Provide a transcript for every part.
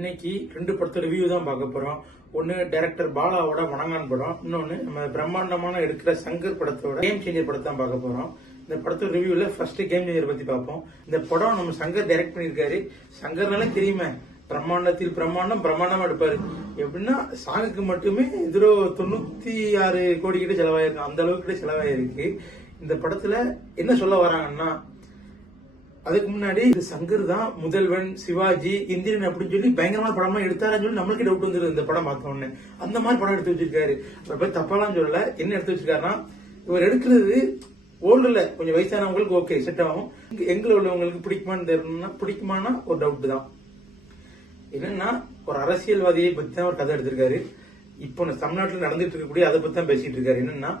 இன்னைக்கு ரெண்டு படத்தை ரிவ்யூ தான் பார்க்க போறோம். ஒன்னு டைரக்டர் பாலாவோட வணங்கான் படம், இன்னொன்னு நம்ம பிரம்மாண்டமான எடுக்கிற சங்கர் படத்தோட கேம் சேஞ்சர் படத்தை தான் பார்க்க போறோம். இந்த படத்தோட ரிவ்யூல ஃபர்ஸ்ட் கேம் சேஞ்சர் பத்தி பார்ப்போம். இந்த படம் நம்ம சங்கர் டைரக்ட் பண்ணிருக்காரு. சங்கர்னால தெரியுமே, பிரம்மாண்டத்தில் பிரம்மாண்டம் பிரம்மாண்டமா எடுப்பாரு. எப்படின்னா சாங்குக்கு மட்டுமே எதிரோ 96 கோடி கிட்ட செலவாயிருக்கு, அந்த அளவுக்கு கிட்ட செலவாயிருக்கு. இந்த படத்துல என்ன சொல்ல வராங்கன்னா, அதுக்கு முன்னாடி சங்கர் தான் முதல்வன், சிவாஜி, இந்திரன் அப்படின்னு சொல்லி பயங்கரமான படமா எடுத்தாருன்னு சொல்லி நம்மளுக்கு டவுட் வந்துருது இந்த படம் பார்த்த உடனே. அந்த மாதிரி படம் எடுத்து வச்சிருக்காரு. அவர் தப்பாலாம் சொல்லல. என்ன எடுத்து வச்சிருக்காருன்னா, இவர் எடுக்கிறது ஓல்டுல கொஞ்சம் வயசானவங்களுக்கு ஓகே செட் ஆகும், எங்களை உள்ளவங்களுக்கு பிடிக்குமானா ஒரு டவுட் தான். என்னன்னா, ஒரு அரசியல்வாதியை பத்தி தான் ஒரு கதை எடுத்திருக்காரு. இப்போ தமிழ்நாட்டில் நடந்துட்டு இருக்கக்கூடிய அதை பத்தி தான் பேசிட்டு இருக்காரு. என்னன்னா,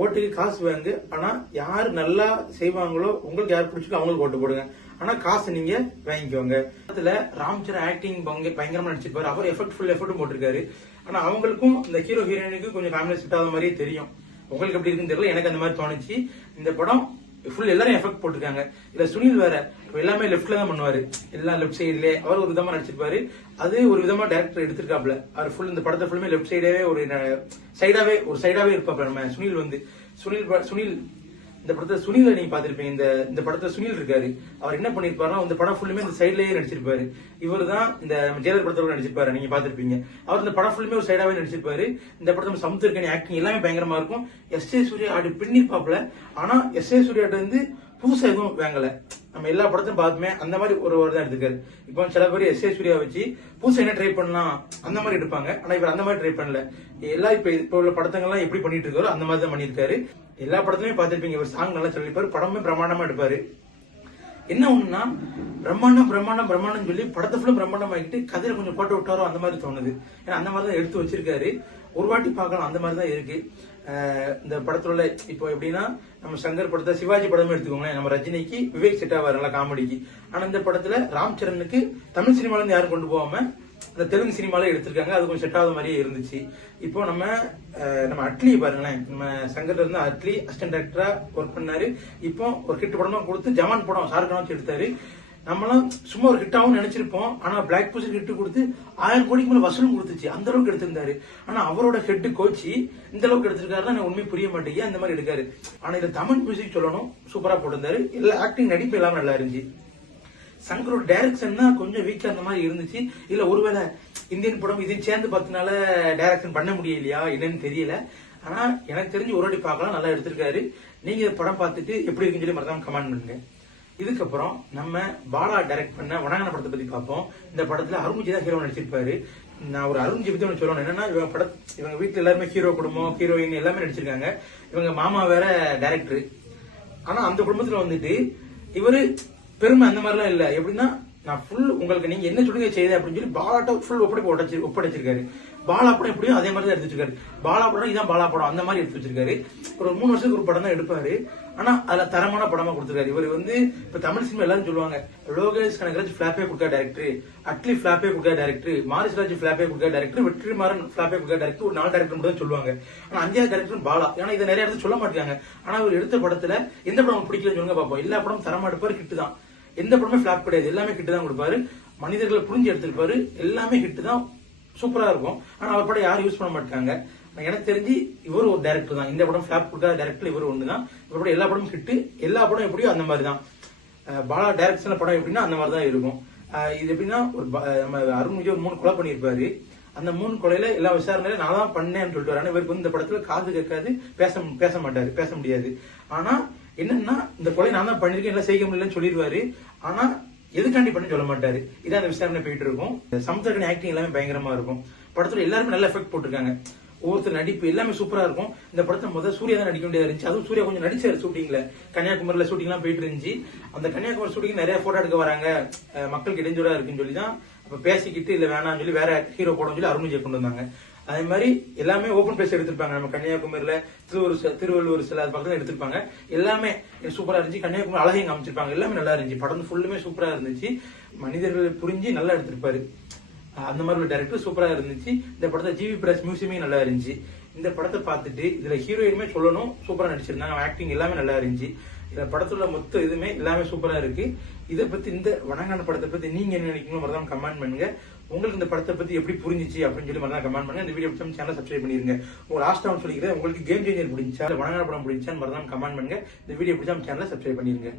ஓட்டுக்கு காசு வாங்க, ஆனா யாரு நல்லா செய்வாங்களோ, உங்களுக்கு யார் பிடிச்சிக்கோ அவங்களுக்கு ஓட்டு போடுங்க, ஆனா காசு நீங்க வாங்கிக்கோங்க. அதுல ராம்சரண் ஆக்டிங் பயங்கரமா நடிச்சிருப்பாரு. அவர் ஃபுல் எஃபர்ட்டும் போட்டிருக்காரு. ஆனா அவங்களுக்கும் இந்த ஹீரோ ஹீரோயினுக்கு கொஞ்சம் ஃபேமிலி செட் ஆகாத மாதிரியே தெரியும். உங்களுக்கு எப்படி இருக்குன்னு தெரியல, எனக்கு அந்த மாதிரி தோணுச்சு. இந்த படம் ஃபுல் எல்லாரும் எஃபெக்ட் போட்டிருக்காங்க. இல்ல சுனில் வேற எல்லாமே லெப்ட்ல தான் பண்ணுவாரு, எல்லாம் லெப்ட் சைட்ல அவர் ஒரு விதமா நடிச்சிருப்பாரு. அது ஒரு விதமா டைரக்டர் எடுத்திருக்காப்ல. அவர் ஃபுல் இந்த படத்தை ஃபுல்லுமே லெப்ட் சைடாவே ஒரு சைடாவே இருப்பாப்ல. நம்ம சுனில் இந்த படத்தை சுனில நீங்க பாத்திருப்பீங்க. இந்த படத்துல சுனில் இருக்காரு. அவர் என்ன பண்ணிருப்பாருன்னா, இந்த படம் ஃபுல்லுமே இந்த சைட்லயே நடிச்சிருப்பாரு. இவர் தான் இந்த ஜெயலலிதா படத்துல நடிச்சிருப்பாரு, நீங்க பாத்திருப்பீங்க. அவர் இந்த படம் ஃபுல்லுமே ஒரு சைடாவே நடிச்சிருப்பாரு. இந்த படத்துல சமுத்திரக்கனி ஆக்டிங் எல்லாமே பயங்கரமா இருக்கும். எஸ்.ஏ. சூர்யா ஆடி பின்னிருப்பாப்ல. ஆனா எஸ்.ஏ. சூர்யாட்ட இருந்து புதுசா எதுவும் வாங்கல. நம்ம எல்லா படத்தையும் பார்த்துமே அந்த மாதிரி ஒரு தான் எடுத்துக்காரு. இப்போ சில பேர் எஸ்.ஏ. சூர்யா வச்சு புதுசா என்ன ட்ரை பண்ணலாம் அந்த மாதிரி எடுப்பாங்க. ஆனா இவர் அந்த மாதிரி ட்ரை பண்ணல. எல்லாம் இப்ப உள்ள படத்தங்கள்லாம் எப்படி பண்ணிட்டு இருக்காரோ அந்த மாதிரி தான் பண்ணிருக்காரு. எல்லா படத்துலயுமே பார்த்திருப்பீங்க, இவர் சாங் நல்லா சொல்லிப்பாரு, படமே பிரம்மாண்டமா எடுப்பாரு. என்ன ஒண்ணுன்னா, பிரம்மாண்டம் சொல்லி படத்தை ஃபுல்லும் பிரம்மாண்டம் ஆகிட்டு கதையில கொஞ்சம் போட்டு விட்டாரோ அந்த மாதிரி தோணுது. ஏன்னா அந்த மாதிரி தான் எடுத்து வச்சிருக்காரு. ஒரு வாட்டி பார்க்கலாம் அந்த மாதிரி தான் இருக்கு. இந்த படத்துல இப்போ எப்படின்னா, நம்ம சங்கர் படத்தை சிவாஜி படமே எடுத்துக்கோங்களேன், நம்ம ரஜினிக்கு விவேக் செட் ஆவாரு நல்லா காமெடிக்கு. ஆனா இந்த படத்துல ராம்சரனுக்கு தமிழ் சினிமால இருந்து யாரும் கொண்டு போகாம அந்த தெலுங்கு சினிமால எடுத்திருக்காங்க. அது கொஞ்சம் செட் ஆகாத மாதிரியே இருந்துச்சு. இப்போ நம்ம அட்லி பாருங்களேன், நம்ம சங்கர்ல இருந்து அட்லி அசிஸ்டன்ட் டைரக்டரா ஒர்க் பண்ணாரு. இப்போ ஒரு ஹிட் படமா கொடுத்து ஜவான் படம் ஷாருக்கான வச்சு எடுத்தாரு. நம்மளாம் சும்மா ஒரு ஹிட்டாவும் நினைச்சிருப்போம். ஆனா பிளாக் பஸ்டர் ஹிட் கொடுத்து 1000 கோடிக்கு மேல வசூலும் கொடுத்துச்சு. அந்த அளவுக்கு எடுத்திருந்தாரு. ஆனா அவரோட ஹெட் கோச்சி இந்த அளவுக்கு எடுத்திருக்காருன்னா எனக்கு உண்மை புரிய மாட்டேங்குது, அந்த மாதிரி எடுக்காரு. ஆனா இதுல தமிழ் மியூசிக் சொல்லணும், சூப்பரா போட்டிருந்தாரு. எல்லா ஆக்டிங் நடிப்பு எல்லாமே நல்லா இருந்துச்சு. சங்கரோட டைரக்ஷன் தான் கொஞ்சம் வீக்கா அந்த மாதிரி இருந்துச்சு. இல்ல ஒருவேளை இந்தியன் படம் இதையும் சேர்ந்து பார்த்தனால டைரக்ஷன் பண்ண முடியலையா என்னன்னு தெரியல. ஆனா எனக்கு தெரிஞ்சு ஒரு வாட்டி பார்க்கலாம், நல்லா எடுத்திருக்காரு. நீங்க படம் பார்த்துட்டு எப்படி இருக்குன்னு சொல்லி மறக்காம கமெண்ட் பண்ணுங்க. இதுக்கப்புறம் நம்ம பாலா டைரக்ட் பண்ண வணங்கான படத்தை பத்தி பார்ப்போம். இந்த படத்துல அருண்விஜய் தான் ஹீரோ நடிச்சிருப்பாரு. நான் ஒரு அருண்விஜய் பத்தி ஒன்று சொல்லணும். என்னன்னா, இவங்க வீட்டுல எல்லாருமே ஹீரோ குடும்பம், ஹீரோயின் எல்லாமே நடிச்சிருக்காங்க. இவங்க மாமா வேற டைரக்டர். ஆனா அந்த குடும்பத்துல வந்துட்டு இவரு பெருமை அந்த மாதிரிலாம் இல்ல. எப்படின்னா, நான் ஃபுல் உங்களுக்கு நீங்க என்ன சொல்லுங்க செய்யுது அப்படின்னு சொல்லி பாலாட்ட ஃபுல் ஒப்படைச்சிருக்காரு. பாலா படம் எப்படியும் அதே மாதிரி தான் எடுத்து வச்சிருக்காரு. பாலா படம் இதான் பாலா படம் அந்த மாதிரி எடுத்து வச்சிருக்காரு. ஒரு 3 வருஷத்துக்கு ஒரு படம் தான் எடுப்பாரு. ஆனா அதுல தரமான படமா கொடுத்திருக்காரு. இவர் இப்ப தமிழ் சினிமா எல்லாரும் சொல்லுவாங்க, லோகேஷ் கனகராஜ் பிளாப்பே கொடுக்கா டைரக்டர், அட்லி பிளாப்பே கொடுக்கா டைரக்டர், மாரிஸ்ராஜ் பிளாப்பே கொடுக்கா டைரக்டர், வெற்றிமாறன் பிளாப்பே கொடுக்கா டைரக்டர், ஒரு 4 டைரக்டர் மட்டும் சொல்லுவாங்க. ஆனா 5வது டைரக்டர் பாலா. ஏன்னா இதை நிறைய இடத்துல சொல்ல மாட்டாங்க. ஆனா இவர் எடுத்த படத்துல எந்த படம் பிடிக்கலன்னு சொல்லுங்க பார்ப்போம். எல்லா படம் தரமா எடுப்பாரு, ஹிட் தான். எந்த படமே பிளாப் கிடையாது, எல்லாமே ஹிட் தான் கொடுப்பாரு. மனிதர்களை புரிஞ்சு எடுத்திருப்பாரு, எல்லாமே ஹிட் தான், சூப்பரா இருக்கும். ஆனா அவர் படம் யாரும் யூஸ் பண்ண மாட்டாங்க. எனக்கு தெரிஞ்சு இவர் ஒரு டைரக்டர் தான். இந்த படம் பிளாப் கொடுக்காத டைரக்டர் இவர் ஒண்ணுதான். இவரோட எல்லா படமும் ஹிட், எல்லா படம் எப்படியோ அந்த மாதிரி தான். பாலா டைரக்ஷன்ல படம் எப்படின்னா அந்த மாதிரி தான் இருக்கும். இது எப்படின்னா, நம்ம அருண்விஜய் ஒரு 3 கொலை பண்ணிருப்பாரு. அந்த 3 கொலையில எல்லா விசாரணையில நான் தான் பண்ணேன்னு சொல்லிட்டு வராரு. இவருக்கு இந்த படத்துல காது கேட்காது, பேச மாட்டாரு, பேச முடியாது. ஆனா என்னன்னா, இந்த கொலை நான் தான் பண்ணிருக்கேன், எல்லாம் செய்ய முடியலன்னு சொல்லிடுவாரு. ஆனா எதுக்காண்டி பண்ணி சொல்ல மாட்டாரு. இதான் அந்த விசாரணை போயிட்டு இருக்கும். சமுத்திரக்கனி ஆக்டிங் எல்லாமே பயங்கரமா இருக்கும். படத்துல எல்லாருமே நல்ல எஃபெக்ட் போட்டிருக்காங்க. ஒவ்வொருத்தர் நடிப்பு எல்லாமே சூப்பரா இருக்கும். இந்த படத்தை முதல் சூர்யா தான் நடிக்க வேண்டியதா இருந்துச்சு. அதுவும் சூர்யா கொஞ்சம் நடிச்சாரு ஷூட்டிங்ல. கன்னியாகுமரியில ஷூட்டிங் எல்லாம் போயிட்டு இருந்துச்சு. அந்த கன்னியாகுமரி ஷூட்டிங் நிறைய போட்டோ எடுக்க வராங்க, மக்களுக்கு இடைஞ்சலா இருக்குன்னு சொல்லி தான் அப்ப பேசிக்கிட்டு இல்ல வேணாம்னு சொல்லி வேற ஹீரோ போட சொல்லி அருண்விஜய் கொண்டு வந்தாங்க. அதே மாதிரி எல்லாமே ஓபன் பிளேஸ் எடுத்திருப்பாங்க. நம்ம கன்னியாகுமரியில திருவள்ளுவர் சில பக்கத்துல எடுத்திருப்பாங்க. எல்லாமே சூப்பரா இருந்துச்சு. கன்னியாகுமரி அழகையும் காமிச்சிருப்பாங்க. எல்லாமே நல்லா இருந்துச்சு. படம் ஃபுல்லுமே சூப்பரா இருந்துச்சு. மனிதர்கள் புரிஞ்சு நல்லா எடுத்திருப்பாரு. அந்த மாதிரி ஒரு டைரக்டர் சூப்பரா இருந்துச்சு. இந்த படத்தை ஜிவி பிரஸ் மியூசியமே நல்லா இருந்துச்சு. இந்த படத்தை பார்த்துட்டு இதுல ஹீரோயினுமே சொல்லணும், சூப்பரா நடிச்சிருந்தாங்க. ஆக்டிங் எல்லாமே நல்லா இருந்துச்சு. இந்த படத்துல மொத்த இதுமே எல்லாமே சூப்பரா இருக்கு. இதை பத்தி இந்த வணங்கான படத்தை பத்தி நீங்க என்ன நினைக்கணும் மறக்காம கமெண்ட் பண்ணுங்க. உங்களுக்கு இந்த படத்தை பத்தி எப்படி புரிஞ்சிச்சு அப்படின்னு சொல்லி மறக்காம கமெண்ட் பண்ணுங்க. இந்த வீடியோ பிடிச்சா சேனலை சப்ஸ்கிரைப் பண்ணிருங்க. உங்களுக்கு லாஸ்ட் சொல்லிக்கிறேன், உங்களுக்கு கேம் சேஞ்சர் பிடிச்சா வணங்கான படம் பிடிச்சான்னு மறக்காம கமெண்ட் பண்ணுங்க. இந்த வீடியோ பிடிச்சா சேனலை சப்ஸ்கிரைப் பண்ணிருங்க.